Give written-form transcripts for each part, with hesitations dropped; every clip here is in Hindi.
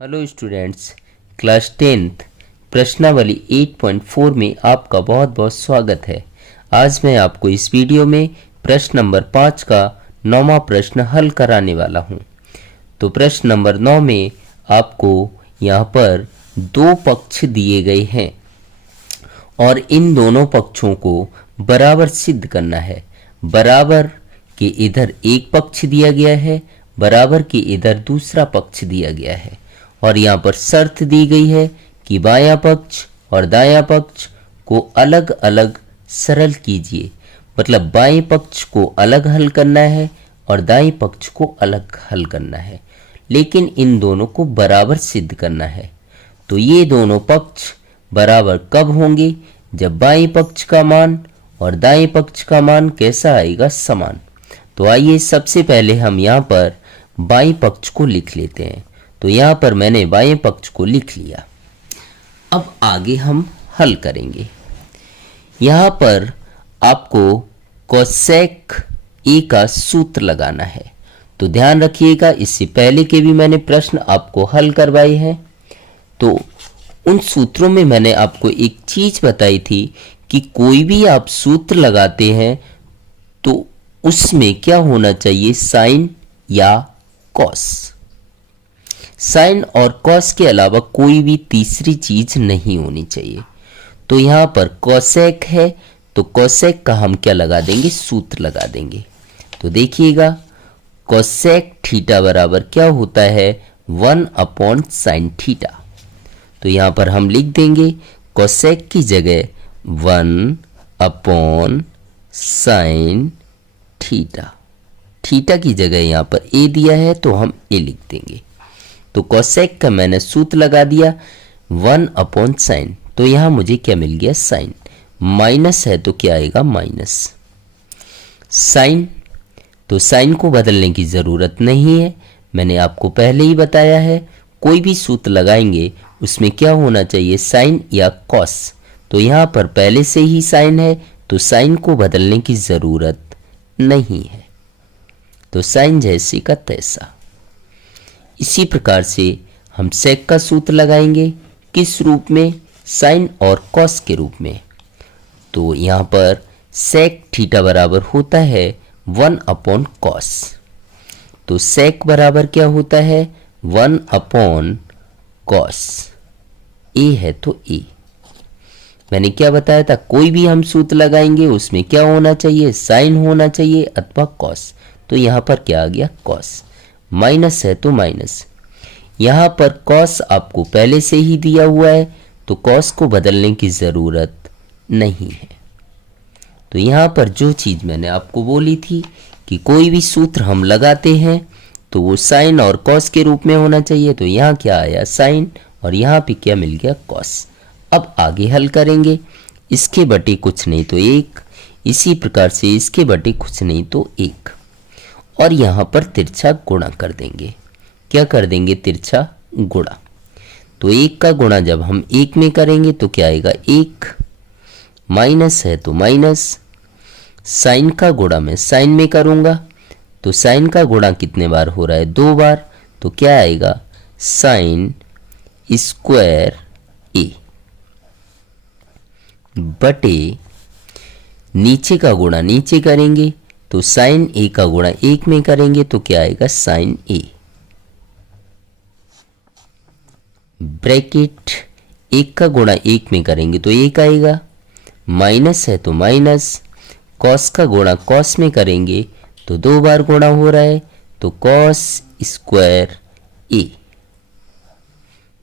हेलो स्टूडेंट्स, क्लास 10th प्रश्नावली 8.4 में आपका बहुत बहुत स्वागत है। आज मैं आपको इस वीडियो में प्रश्न नंबर 5 का 9वां प्रश्न हल कराने वाला हूं। तो प्रश्न नंबर 9 में आपको यहाँ पर दो पक्ष दिए गए हैं और इन दोनों पक्षों को बराबर सिद्ध करना है। बराबर के इधर एक पक्ष दिया गया है, बराबर के इधर दूसरा पक्ष दिया गया है और यहाँ पर शर्त दी गई है कि बायां पक्ष और दायां पक्ष को अलग अलग सरल कीजिए। मतलब बाएं पक्ष को अलग हल करना है और दाएं पक्ष को अलग हल करना है, लेकिन इन दोनों को बराबर सिद्ध करना है। तो ये दोनों पक्ष बराबर कब होंगे? जब बाएं पक्ष का मान और दाएं पक्ष का मान कैसा आएगा? समान। तो आइए सबसे पहले हम यहाँ पर बाएं पक्ष को लिख लेते हैं। तो यहाँ पर मैंने बाएं पक्ष को लिख लिया। अब आगे हम हल करेंगे। यहाँ पर आपको कोसेक ए का सूत्र लगाना है। तो ध्यान रखिएगा, इससे पहले के भी मैंने प्रश्न आपको हल करवाए हैं। तो उन सूत्रों में मैंने आपको एक चीज बताई थी कि कोई भी आप सूत्र लगाते हैं तो उसमें क्या होना चाहिए? साइन या कॉस। साइन और कॉस के अलावा कोई भी तीसरी चीज नहीं होनी चाहिए। तो यहाँ पर कोसेक है तो कोसेक का हम क्या लगा देंगे? सूत्र लगा देंगे। तो देखिएगा, कोसेक थीटा बराबर क्या होता है? 1/sin theta. तो यहाँ पर हम लिख देंगे कोसेक की जगह 1/sin थीटा। थीटा की जगह यहाँ पर ए दिया है तो हम ए लिख देंगे। तो कोसेक का मैंने सूत्र लगा दिया 1/sin। तो यहां मुझे क्या मिल गया? साइन। माइनस है तो क्या आएगा? माइनस। साइन, तो साइन को बदलने की जरूरत नहीं है, मैंने आपको पहले ही बताया है। कोई भी सूत्र लगाएंगे उसमें क्या होना चाहिए? साइन या कॉस। तो यहां पर पहले से ही साइन है तो साइन को बदलने की जरूरत नहीं है। तो साइन जैसे का तैसा। इसी प्रकार से हम सेक का सूत्र लगाएंगे। किस रूप में? साइन और कॉस के रूप में। तो यहाँ पर सेक थीटा बराबर होता है 1/cos। तो सेक बराबर क्या होता है? 1/cos। ए है तो ए। मैंने क्या बताया था? कोई भी हम सूत्र लगाएंगे उसमें क्या होना चाहिए? साइन होना चाहिए अथवा कॉस। तो यहाँ पर क्या आ गया? कॉस। माइनस है तो माइनस। यहाँ पर कॉस आपको पहले से ही दिया हुआ है तो कॉस को बदलने की ज़रूरत नहीं है। तो यहाँ पर जो चीज़ मैंने आपको बोली थी कि कोई भी सूत्र हम लगाते हैं तो वो साइन और कॉस के रूप में होना चाहिए। तो यहाँ क्या आया? साइन, और यहाँ पे क्या मिल गया? कॉस। अब आगे हल करेंगे। इसके बटे कुछ नहीं तो एक, इसी प्रकार से इसके बटे कुछ नहीं तो एक, और यहाँ पर तिरछा गुणा कर देंगे। क्या कर देंगे? तिरछा गुणा। तो एक का गुणा जब हम एक में करेंगे तो क्या आएगा? एक। माइनस है तो माइनस। साइन का गुणा मैं साइन में करूंगा तो साइन का गुणा कितने बार हो रहा है? 2 बार। तो क्या आएगा? साइन स्क्वायर ए बटे नीचे का गुणा नीचे करेंगे तो साइन ए का गुणा एक में करेंगे तो क्या आएगा? साइन ए। ब्रैकेट एक का गुणा एक में करेंगे तो एक आएगा। माइनस है तो माइनस। कॉस का गुणा कॉस में करेंगे तो 2 बार गुणा हो रहा है तो कॉस स्क्वायर ए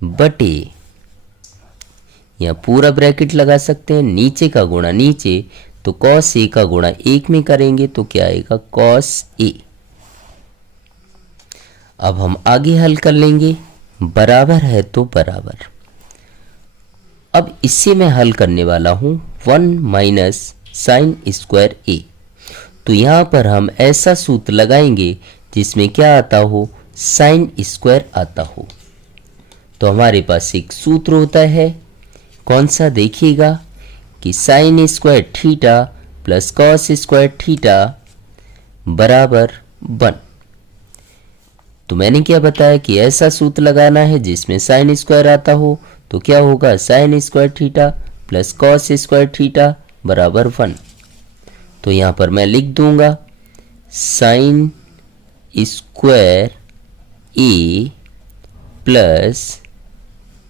बटे, या पूरा ब्रैकेट लगा सकते हैं, नीचे का गुणा नीचे तो कॉस ए का गुणा एक में करेंगे तो क्या आएगा? Cos A. अब हम आगे हल कर लेंगे। बराबर है तो बराबर। अब इससे मैं हल करने वाला हूं 1 - साइन स्क्वायर ए। तो यहां पर हम ऐसा सूत्र लगाएंगे जिसमें क्या आता हो? साइन स्क्वायर आता हो। तो हमारे पास एक सूत्र होता है, कौन सा? देखिएगा कि sine square theta plus cos square theta बराबर 1। तो मैंने क्या बताया कि ऐसा सूत्र लगाना है जिसमें साइन स्क्वायर आता हो। तो क्या होगा, sine square theta plus cos square theta बराबर 1। तो यहाँ पर मैं लिख दूंगा साइन स्क्वायर ए प्लस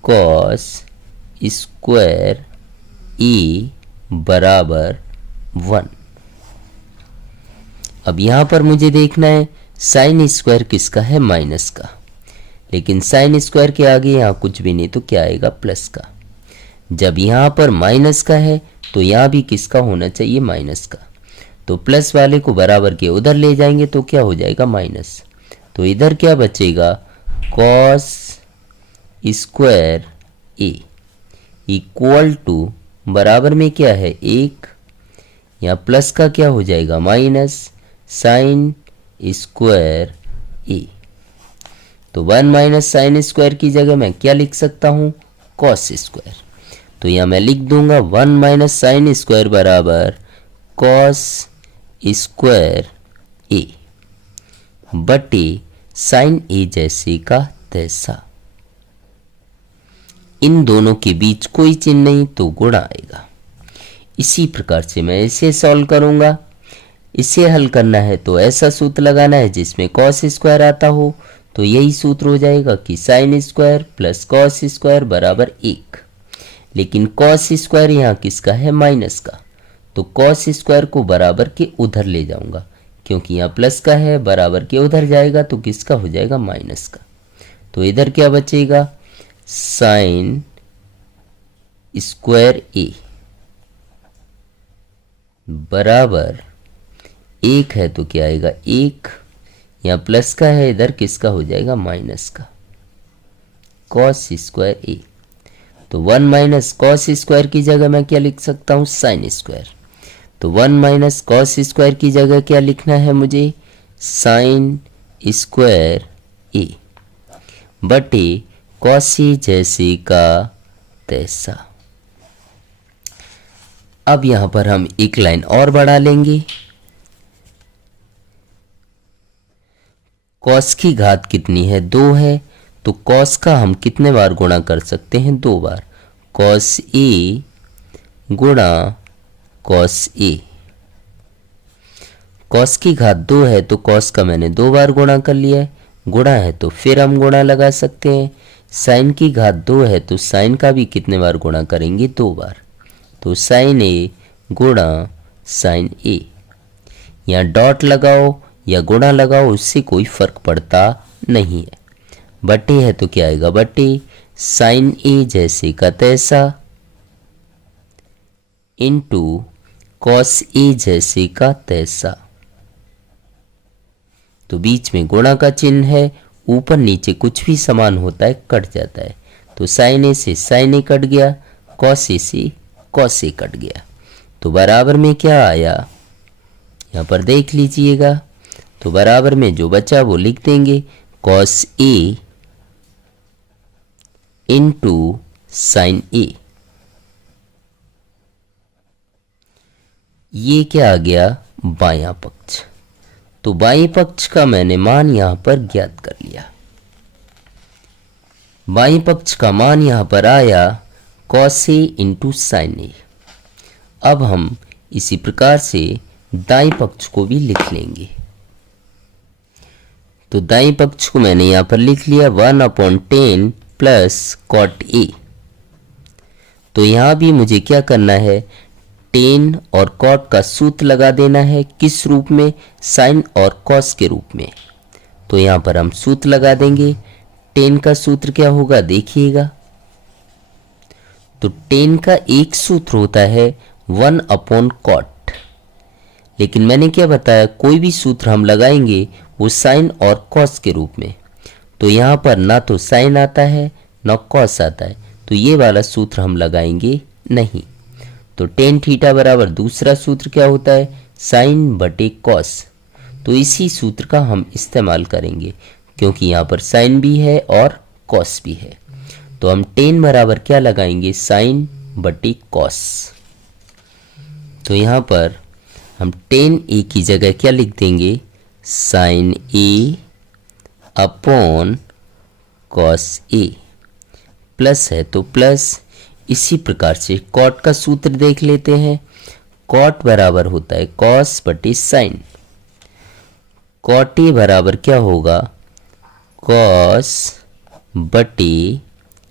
कॉस स्क्वायर ए बराबर 1। अब यहाँ पर मुझे देखना है साइन स्क्वायर किसका है, माइनस का, लेकिन साइन स्क्वायर के आगे यहाँ कुछ भी नहीं तो क्या आएगा, प्लस का। जब यहाँ पर माइनस का है तो यहाँ भी किसका होना चाहिए, माइनस का। तो प्लस वाले को बराबर के उधर ले जाएंगे तो क्या हो जाएगा, माइनस। तो इधर क्या बचेगा, cos square A equal to बराबर में क्या है, 1, यहाँ प्लस का क्या हो जाएगा, माइनस साइन स्क्वायर ए। तो 1 माइनस साइन स्क्वायर की जगह मैं क्या लिख सकता हूँ, कॉस स्क्वायर। तो यहाँ मैं लिख दूंगा 1 माइनस साइन स्क्वायर बराबर कॉस स्क्वायर ए बटे साइन ए जैसे का तैसा। इन दोनों के बीच कोई चिन्ह नहीं तो गुणा आएगा। इसी प्रकार से मैं इसे सॉल्व करूंगा। इसे हल करना है तो ऐसा सूत्र लगाना है जिसमें कॉस स्क्वायर आता हो। तो यही सूत्र हो जाएगा कि sine square plus cos square बराबर 1। लेकिन कॉस स्क्वायर यहाँ किसका है, माइनस का। तो कॉस स्क्वायर को बराबर के उधर ले जाऊंगा, क्योंकि यहाँ प्लस का है, बराबर के उधर जाएगा तो किसका हो जाएगा, माइनस का। तो इधर क्या बचेगा, साइन स्क्वायर ए बराबर 1 है तो क्या आएगा, 1, यहाँ प्लस का है, इधर किसका हो जाएगा, माइनस का, कॉस स्क्वायर ए। तो 1 माइनस कॉस स्क्वायर की जगह मैं क्या लिख सकता हूँ, साइन स्क्वायर। तो 1 माइनस कॉस स्क्वायर की जगह क्या लिखना है मुझे, साइन स्क्वायर ए बटे कॉसी जैसे का तैसा। अब यहां पर हम एक लाइन और बढ़ा लेंगे। कॉस की घात कितनी है, 2 है। तो कॉस का हम कितने बार गुणा कर सकते हैं, 2 बार। कॉस ए गुणा कॉस ए। कॉस की घात 2 है तो कॉस का मैंने 2 बार गुणा कर लिया है। गुणा है तो फिर हम गुणा लगा सकते हैं। साइन की घात 2 है तो साइन का भी कितने बार गुणा करेंगे, 2 बार। तो साइन ए गुणा साइन ए। यहाँ डॉट लगाओ या गुणा लगाओ, उससे कोई फर्क पड़ता नहीं है। बटे है तो क्या आएगा, बटे साइन ए जैसे का तैसा इंटू कॉस ए जैसे का तैसा। तो बीच में गुणा का चिन्ह है, ऊपर नीचे कुछ भी समान होता है कट जाता है। तो साइन ए से साइन ए कट गया, कॉस ए से कॉस ए कट गया। तो बराबर में क्या आया, यहाँ पर देख लीजिएगा। तो बराबर में जो बचा वो लिख देंगे, कॉस ए इंटू साइन ए। ये क्या आ गया, बायां पक्ष। तो बाएं पक्ष का मैंने मान यहां पर ज्ञात कर लिया। बाएं पक्ष का मान यहां पर आया कॉस ए इंटू साइन ए। अब हम इसी प्रकार से दाएं पक्ष को भी लिख लेंगे। तो दाएं पक्ष को मैंने यहां पर लिख लिया 1/10 प्लस कॉट ए। तो यहां भी मुझे क्या करना है, टेन और कॉट का सूत्र लगा देना है। किस रूप में, साइन और कॉस के रूप में। तो यहां पर हम सूत्र लगा देंगे। टेन का सूत्र क्या होगा, देखिएगा। तो टेन का एक सूत्र होता है 1/cot। लेकिन मैंने क्या बताया, कोई भी सूत्र हम लगाएंगे वो साइन और कॉस के रूप में। तो यहां पर ना तो साइन आता है ना कॉस आता है, तो ये वाला सूत्र हम लगाएंगे नहीं। तो टेन थीटा बराबर दूसरा सूत्र क्या होता है, साइन बटे कॉस। तो इसी सूत्र का हम इस्तेमाल करेंगे, क्योंकि यहाँ पर साइन भी है और कॉस भी है। तो हम टेन बराबर क्या लगाएंगे, साइन बटे कॉस। तो यहाँ पर हम टेन ए की जगह क्या लिख देंगे, sign A upon cos A, plus है तो प्लस। इसी प्रकार से कॉट का सूत्र देख लेते हैं। कॉट बराबर होता है कॉस बटे साइन। कॉट ए बराबर क्या होगा, कॉस बटे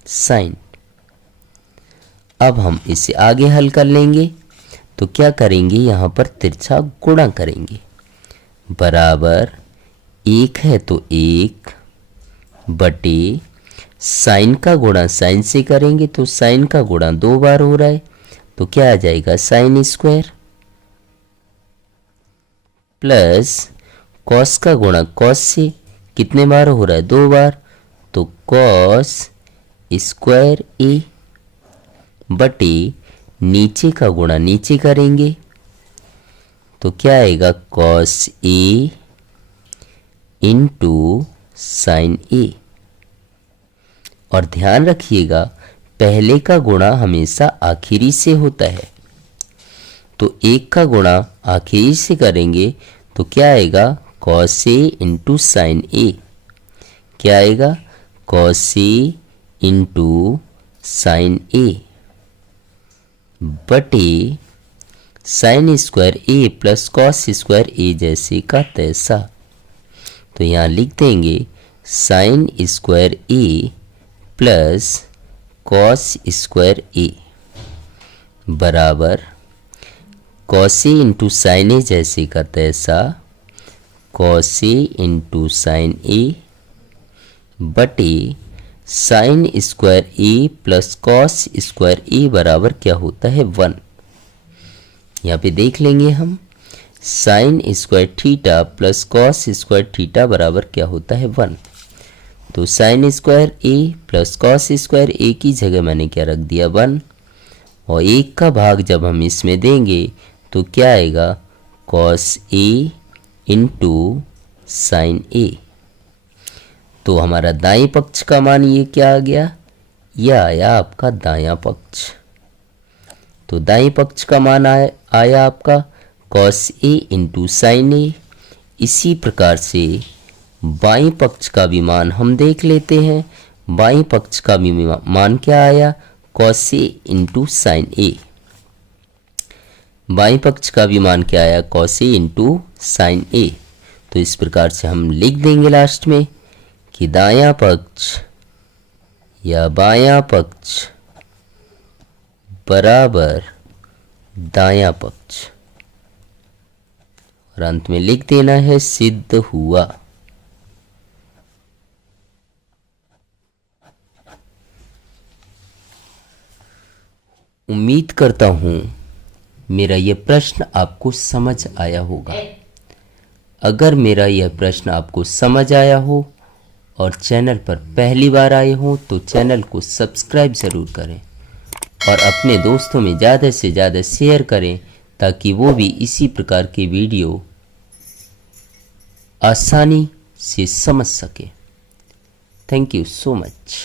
साइन। अब हम इसे आगे हल कर लेंगे तो क्या करेंगे, यहाँ पर तिरछा गुणा करेंगे। बराबर एक है तो एक बटे साइन का गुणा साइन से करेंगे तो साइन का गुणा 2 बार हो रहा है तो क्या आ जाएगा साइन स्क्वायर, प्लस कॉस का गुणा कॉस से कितने बार हो रहा है 2 बार तो कॉस स्क्वायर ए बटे नीचे का गुणा नीचे करेंगे तो क्या आएगा कॉस ए इंटू साइन ए। और ध्यान रखिएगा पहले का गुणा हमेशा आखिरी से होता है, तो एक का गुणा आखिरी से करेंगे तो क्या आएगा कॉस ए इंटू साइन ए। क्या आएगा कॉस ए इंटू साइन ए बटे साइन स्क्वायर ए प्लस कॉस स्क्वायर ए जैसे का तैसा। तो यहाँ लिख देंगे साइन स्क्वायर ए प्लस कॉस स्क्वायर ए बराबर कॉस ए इंटू साइन ए जैसे का तैसा कॉस ए इंटू साइन ए बटे साइन स्क्वायर ए प्लस कॉस स्क्वायर ए बराबर क्या होता है 1। यहाँ पे देख लेंगे हम sine square theta plus cos square theta बराबर क्या होता है 1। तो साइन स्क्वायर ए प्लस कॉस स्क्वायर ए की जगह मैंने क्या रख दिया 1, और एक का भाग जब हम इसमें देंगे तो क्या आएगा कॉस ए इंटू साइन ए। तो हमारा दाएं पक्ष का मान ये क्या आ गया, यह आया आपका दायां पक्ष। तो दाएं पक्ष का मान आया आपका कॉस ए इंटू साइन ए। इसी प्रकार से बाएं पक्ष का भी मान हम देख लेते हैं। बाएं पक्ष का भी मान क्या आया कॉस ए इंटू साइन ए। बाएं पक्ष का भी मान क्या आया कॉस ए इंटू साइन ए। तो इस प्रकार से हम लिख देंगे लास्ट में कि दायां पक्ष या बायां पक्ष बराबर दायां पक्ष, और अंत में लिख देना है सिद्ध हुआ। उम्मीद करता हूं मेरा यह प्रश्न आपको समझ आया होगा। अगर मेरा यह प्रश्न आपको समझ आया हो और चैनल पर पहली बार आए हो तो चैनल को सब्सक्राइब ज़रूर करें और अपने दोस्तों में ज़्यादा से ज़्यादा शेयर करें ताकि वो भी इसी प्रकार के वीडियो आसानी से समझ सके। Thank you so much.